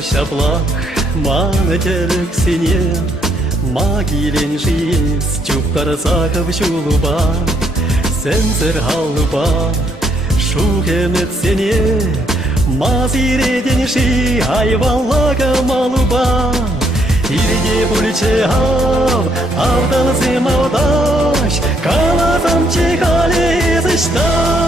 şaplak manitelek seni Magilen jiz çuptar sakıp şuluba Senser halıba Şukemet seni Mazireden şi hayvanlaga malıba İrge bulçe hav Avdan zimavdaş Kalazam çekale zışta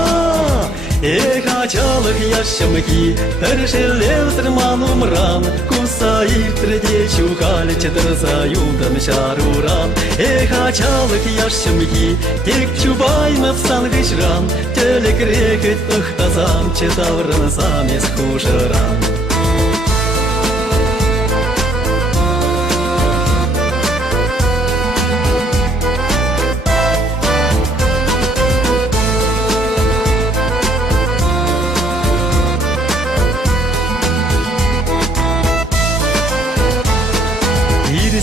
Echачалых яшемки, Першелев зерманом ран, Кусаир треде чухали, Четырзаютам шаруран. Echачалых яшемки, Тек чубаймов сангышран, Телек рекет ыхтазам, Четавран самес хушаран.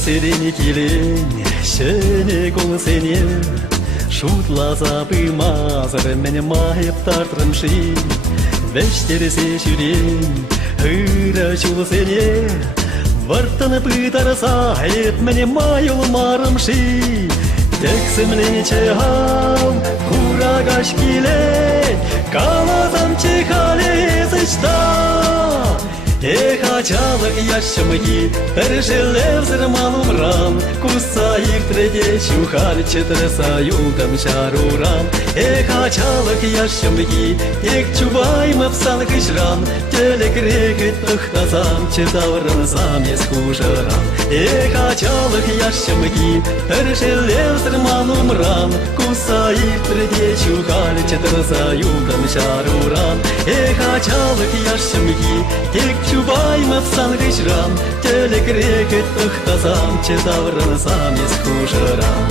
Sereni kilin, şene kol seni Şutla zabımazır, meni mahip tartırım şi Veşterse şürin, hıra şul seni Vartını pıtarsa, hep meni mayılmarım şi Teksimle çehav, hura gaş kilet Kalazam çekale zışta Echачалых яшемки, Першелев зерманом ран, Кусаир треде чухали, Четырсаютам шаруран. Echачалых яшемки, Тек чубаймов сангышран, Телек рекет ыхтазам, Четавран самес хушаран. Echачалых яшемки, Першелев зерманом ран, Кусаир треде чухали, Четырсаютам шаруран. Echачалых яшемки, Тек чубаймов сангышран, Телек рекет ыхтазам, Четавран самес хушаран.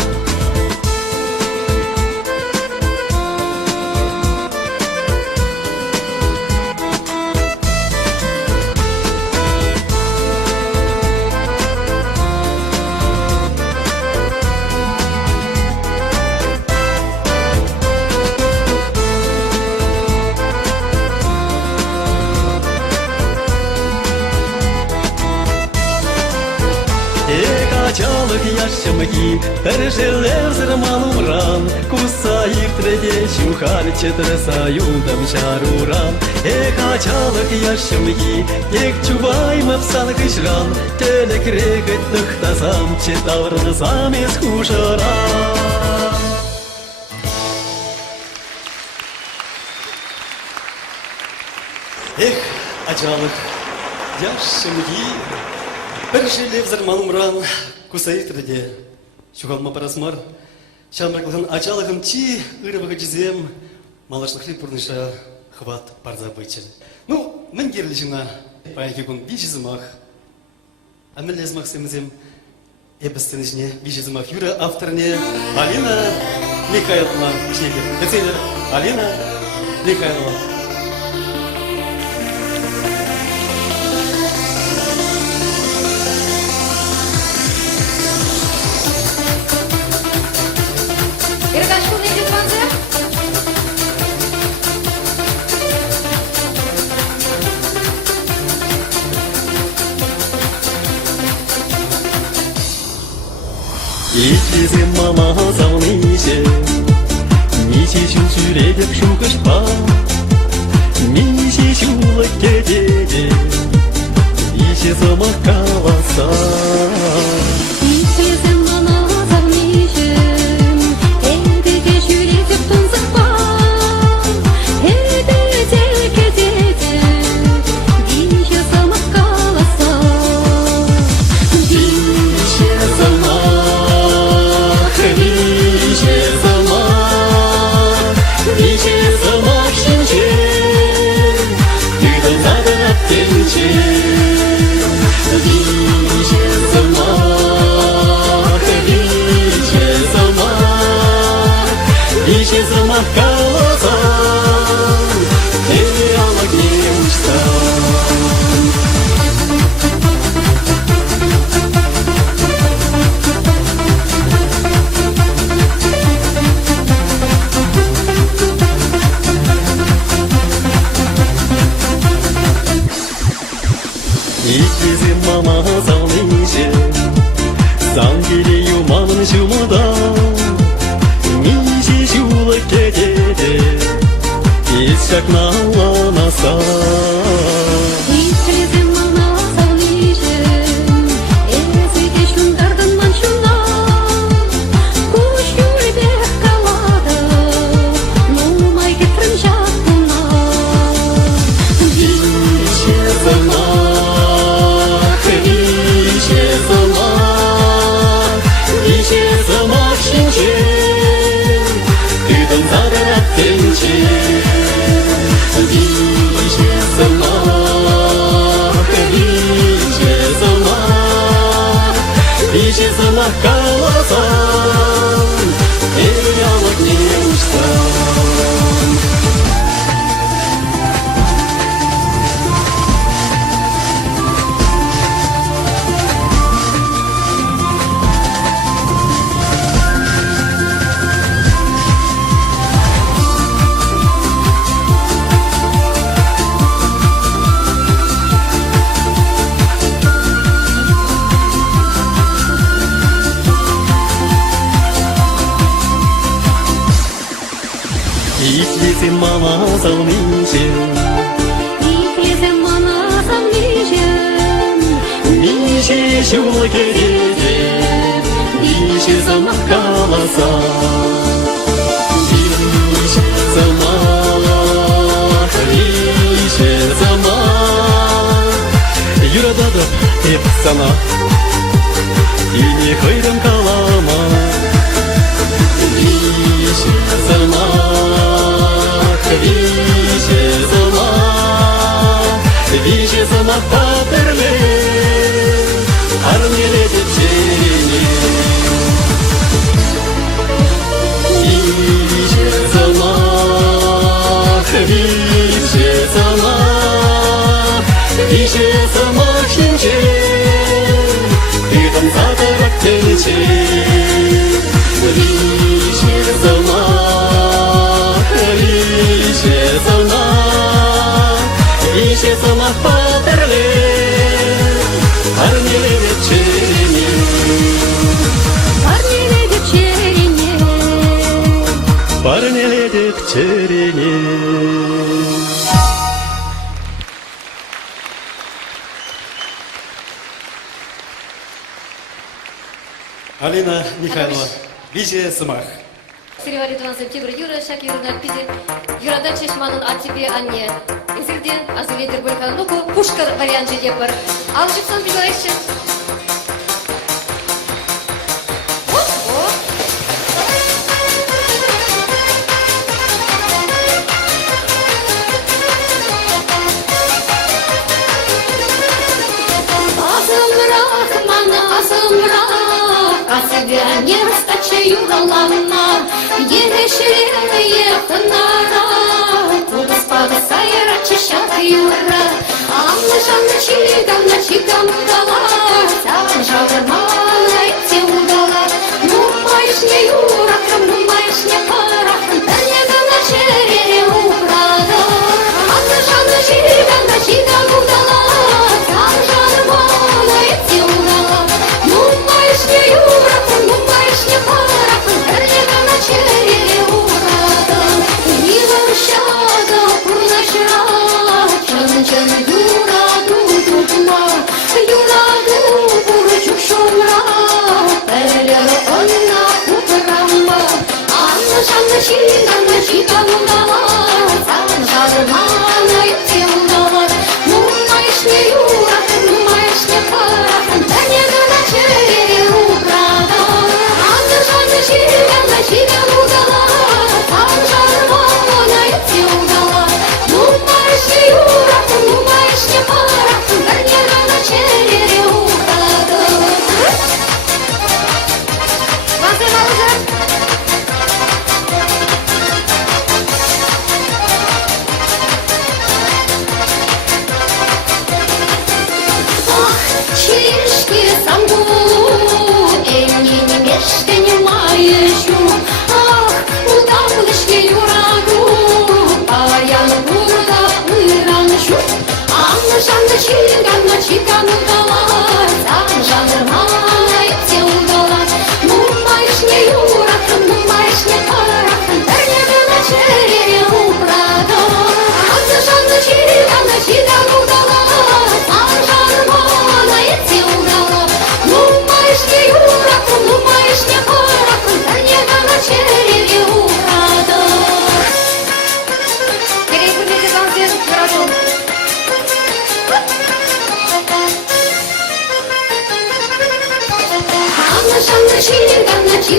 Echачалых яшемки, Першелев зерманом ран, Кусаир треде чухали, Четырсаютам шаруран. Echачалых яшемки, Тек чубаймов сангышран, Телек рекет ыхтазам, Четавран самес хушаран. Эх, ачалых яшемки, Першелев зерманом ран, Кусаир треде чухалма парасмар, Шамраклыхан ачалыхым чи, ырывыгы жизем, Малашлыхли пурныша хват парзабычын. Ну, мен герлишина, Паяфикун бишизымах, Амелезмах семзем, Эбестенежне бишизымах Юра авторне, Алина Михайловна Шнекер. Бецелер, Алина Михайловна. İkizim mama zavnişe Nişi şuşüre деп şukışpa Nişi şulak kedede Nişi zamak kalasa İkizim mama zavnişe Edede şüre деп tunzakpa Edede kedede Nişi zamak kalasa Nişi zamak Замах колосам, ты огнешься. мамын жумада Нижи жулы кетеді Ес жақналанаса Исрезем мана салнижем Эзеге шундардың маншуна Куш юлбек калады Нумай кетрін жақына Више замах, више замах Више замах шинчен Тыдым задарат тенчен Више замах, више замах Више замах каласан Элялык не учтан Итлесем мама салнижем Исрезем мана салнижем Мише жулы кетеді Више замах каласа Више замах, више замах Юрадады теп сана Ине қойдым калама Више замах, више замах Више замах патырле Армелетіп жеріне Више замах, више замах Више замах шинчен Тыдым задарат тенчен Више замах, више замах Више замах патырле Армелетіп жеріне Парнелеге черене Парнелетіп жеріне Алина Михайлова, Виже замах. Сырьевали Дуназым Тигр Юра, Шак Юрна Пизи, Юрада Чешманын а тебе, а не. Изерден, Азуледер Булькануку, Пушка вариант же депар. Алжипсан Бегайши. Азымрақ, мана азымрақ А себя не расточаю голова Ерешены ехнара Тут спада сайра чешат юра Анна жанна чигам дала Сам жавырмана идти удала Ну маешь не юра, ну маешь не пара Да не гана черере украда Анна жанна чигам удала Сам жавырмана идти удала Ну маешь не юра, ну маешь не пара Да не гана черере украда Нивар шага пурнашра Чан юра дудума Юра дубур шумра Элеро онна купрамба Анна жанна чигам удала Сам жавырмана идти удала Ну маешь не юра, ну маешь не пара Да не гана черере украда Анна жанна чигам удала Сам жавырмана идти удала Ну маешь не юра, ну маешь не пара Да не гана черере украда Вазы Малуза. Ах, чешки самбу, энни не мешка не маешь. Ах, удавлышки юраду, а я на бурда выраншу. Анна жанна чигам удала, сам жанр мана идти удала. Ну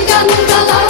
тебя нургала